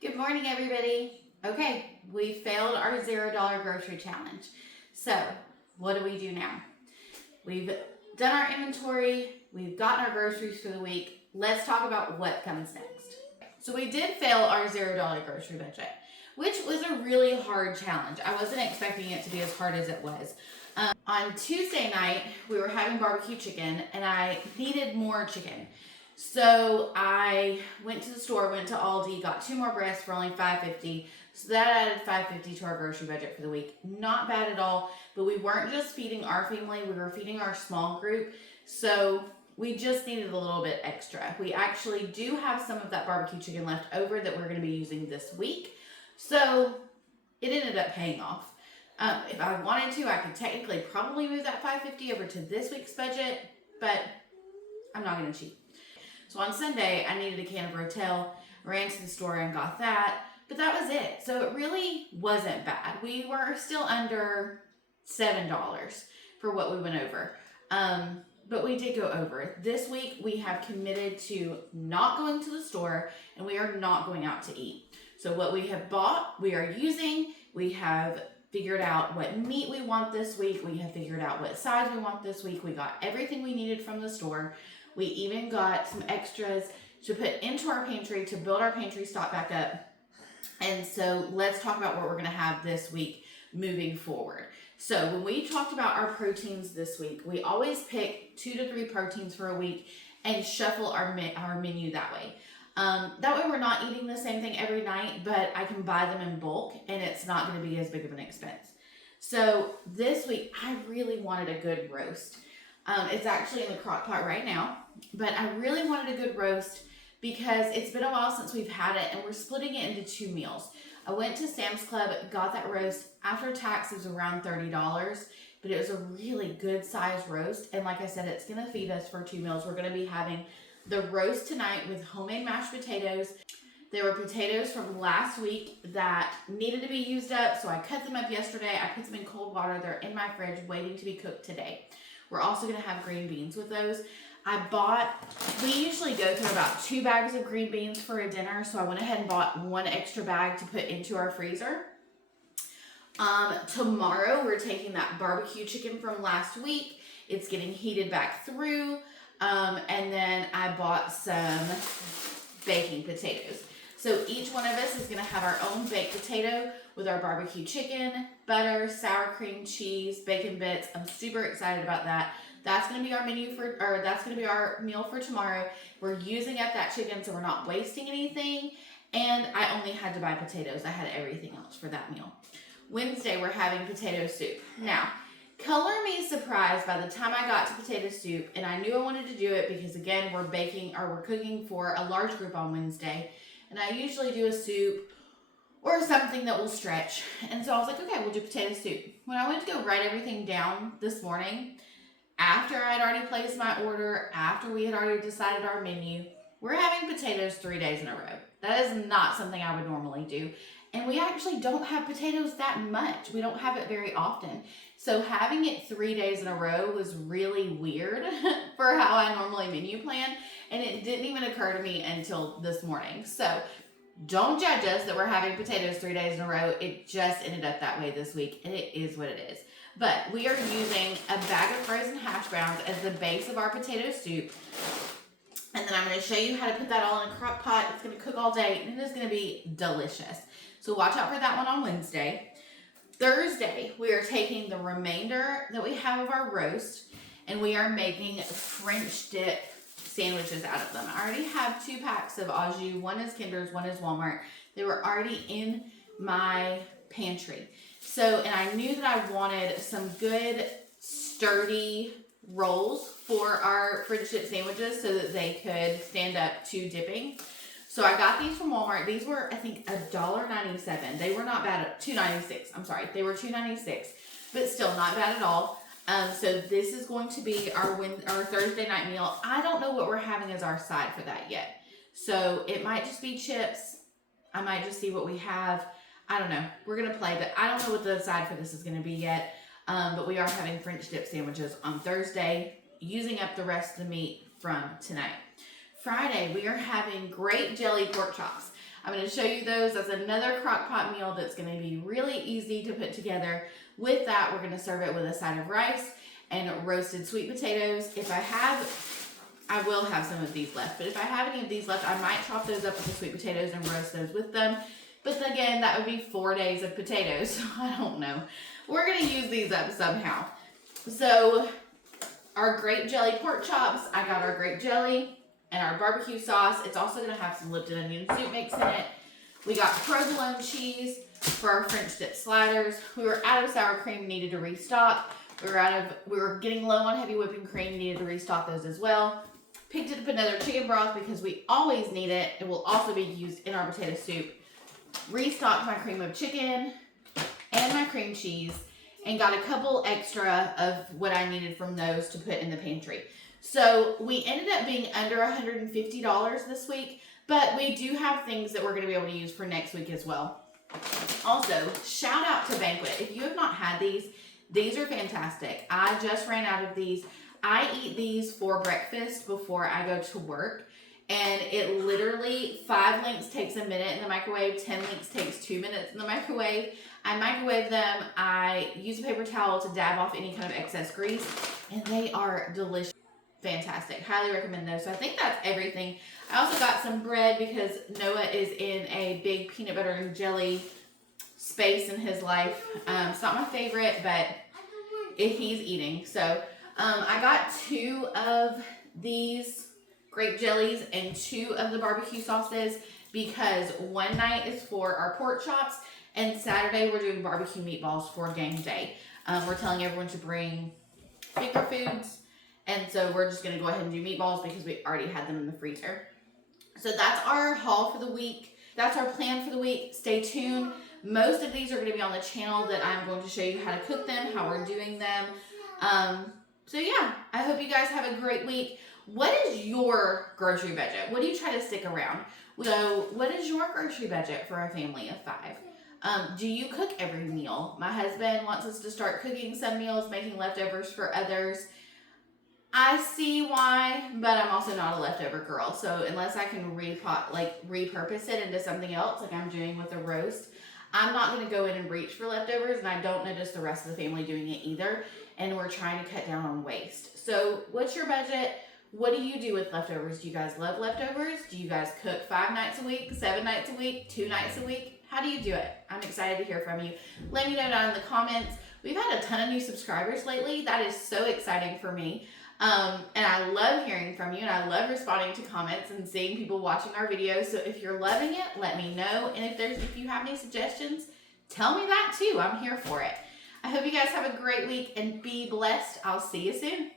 Good morning, everybody. Okay, we failed our $0 grocery challenge. So, what do we do now? We've done our inventory, we've gotten our groceries for the week. Let's talk about what comes next. So, we did fail our $0 grocery budget, which was a really hard challenge. I wasn't expecting it to be as hard as it was. On Tuesday night, we were having barbecue chicken, and I needed more chicken. So I went to the store, went to Aldi, got 2 more breasts for only $5.50. So that added $5.50 to our grocery budget for the week. Not bad at all, but we weren't just feeding our family, we were feeding our small group. So we just needed a little bit extra. We actually do have some of that barbecue chicken left over that we're going to be using this week. So it ended up paying off. If I wanted to, I could technically probably move that $5.50 over to this week's budget, but I'm not going to cheat. So on Sunday, I needed a can of Rotel, ran to the store and got that, but that was it. So it really wasn't bad. We were still under $7 for what we went over, but we did go over. This week, we have committed to not going to the store, and we are not going out to eat. So what we have bought, we are using. We have figured out what meat we want this week. We have figured out what size we want this week. We got everything we needed from the store. We even got some extras to put into our pantry to build our pantry stock back up. And so let's talk about what we're going to have this week moving forward. So when we talked about our proteins this week, we always pick 2 to 3 proteins for a week and shuffle our menu that way. That way we're not eating the same thing every night, but I can buy them in bulk and it's not going to be as big of an expense. So this week, I really wanted a good roast. It's actually in the crock pot right now, but I really wanted a good roast because it's been a while since we've had it and we're splitting it into 2 meals. I went to Sam's Club, got that roast. After tax, it was around $30, but it was a really good size roast. And like I said, it's going to feed us for 2 meals. We're going to be having the roast tonight with homemade mashed potatoes. There were potatoes from last week that needed to be used up, so I cut them up yesterday. I put them in cold water. They're in my fridge waiting to be cooked today. We're also going to have green beans with those. We usually go through about 2 bags of green beans for a dinner, so I went ahead and bought 1 extra bag to put into our freezer. Tomorrow, we're taking that barbecue chicken from last week. It's getting heated back through, and then I bought some baking potatoes. So each one of us is going to have our own baked potato with our barbecue chicken, butter, sour cream, cheese, bacon bits. I'm super excited about that. That's going to be our that's going to be our meal for tomorrow. We're using up that chicken, so we're not wasting anything. And I only had to buy potatoes. I had everything else for that meal. Wednesday, we're having potato soup. Now, color me surprised by the time I got to potato soup, and I knew I wanted to do it because, again, we're cooking for a large group on Wednesday. And I usually do a soup or something that will stretch. And so I was like, okay, we'll do potato soup. When I went to go write everything down this morning, after I had already placed my order, after we had already decided our menu, we're having potatoes 3 days in a row. That is not something I would normally do. And we actually don't have potatoes that much. We don't have it very often. So having it 3 days in a row was really weird for how I normally menu plan. And it didn't even occur to me until this morning. So don't judge us that we're having potatoes 3 days in a row. It just ended up that way this week, and it is what it is. But we are using a bag of frozen hash browns as the base of our potato soup. And then I'm going to show you how to put that all in a crock pot. It's going to cook all day, and it is going to be delicious. So watch out for that one on Wednesday. Thursday, we are taking the remainder that we have of our roast, and we are making French dip sandwiches out of them. I already have 2 packs of au jus. One is Kinder's, one is Walmart. They were already in my pantry. So, and I knew that I wanted some good, sturdy rolls for our French dip sandwiches so that they could stand up to dipping. So I got these from Walmart. These were, I think, $1.97. They were not bad. $2.96. I'm sorry. They were $2.96, but still not bad at all. So this is going to be our Thursday night meal. I don't know what we're having as our side for that yet. So it might just be chips. I might just see what we have. I don't know. We're going to play, but I don't know what the side for this is going to be yet. But we are having French dip sandwiches on Thursday, using up the rest of the meat from tonight. Friday, we are having great jelly pork chops. I'm going to show you those. That's another crock pot meal that's going to be really easy to put together. With that, we're going to serve it with a side of rice and roasted sweet potatoes. I will have some of these left, but if I have any of these left, I might chop those up with the sweet potatoes and roast those with them. But again, that would be 4 days of potatoes, so I don't know. We're going to use these up somehow. So our grape jelly pork chops, I got our grape jelly and our barbecue sauce. It's also going to have some Lipton onion soup mix in it. We got provolone cheese for our French dip sliders. We were out of sour cream, needed to restock. We were getting low on heavy whipping cream, needed to restock those as well. Picked up another chicken broth because we always need it. It will also be used in our potato soup. Restocked my cream of chicken and my cream cheese, and got a couple extra of what I needed from those to put in the pantry. So we ended up being under $150 this week, but we do have things that we're going to be able to use for next week as well. Also, shout out to Banquet. If you have not had these are fantastic. I just ran out of these. I eat these for breakfast before I go to work. And it literally, 5 links takes a minute in the microwave, 10 links takes 2 minutes in the microwave. I microwave them. I use a paper towel to dab off any kind of excess grease, and they are delicious. Fantastic. Highly recommend those. So I think that's everything. I also got some bread because Noah is in a big peanut butter and jelly space in his life. It's not my favorite, but he's eating. So I got 2 of these grape jellies and 2 of the barbecue sauces because one night is for our pork chops and Saturday we're doing barbecue meatballs for game day. We're telling everyone to bring finger foods, and so we're just going to go ahead and do meatballs because we already had them in the freezer. So that's our haul for the week. That's our plan for the week. Stay tuned. Most of these are going to be on the channel that I'm going to show you how to cook them, how we're doing them. So yeah, I hope you guys have a great week. What is your grocery budget? What do you try to stick around? So what is your grocery budget for a family of 5? Do you cook every meal? My husband wants us to start cooking some meals, making leftovers for others. I see why, but I'm also not a leftover girl. So unless I can repurpose it into something else, like I'm doing with a roast, I'm not going to go in and reach for leftovers, and I don't notice the rest of the family doing it either. And we're trying to cut down on waste. So what's your budget? What do you do with leftovers? Do you guys love leftovers? Do you guys cook 5 nights a week, 7 nights a week, 2 nights a week? How do you do it? I'm excited to hear from you. Let me know down in the comments. We've had a ton of new subscribers lately. That is so exciting for me. And I love hearing from you, and I love responding to comments and seeing people watching our videos. So if you're loving it, let me know. And if you have any suggestions, tell me that too. I'm here for it. I hope you guys have a great week and be blessed. I'll see you soon.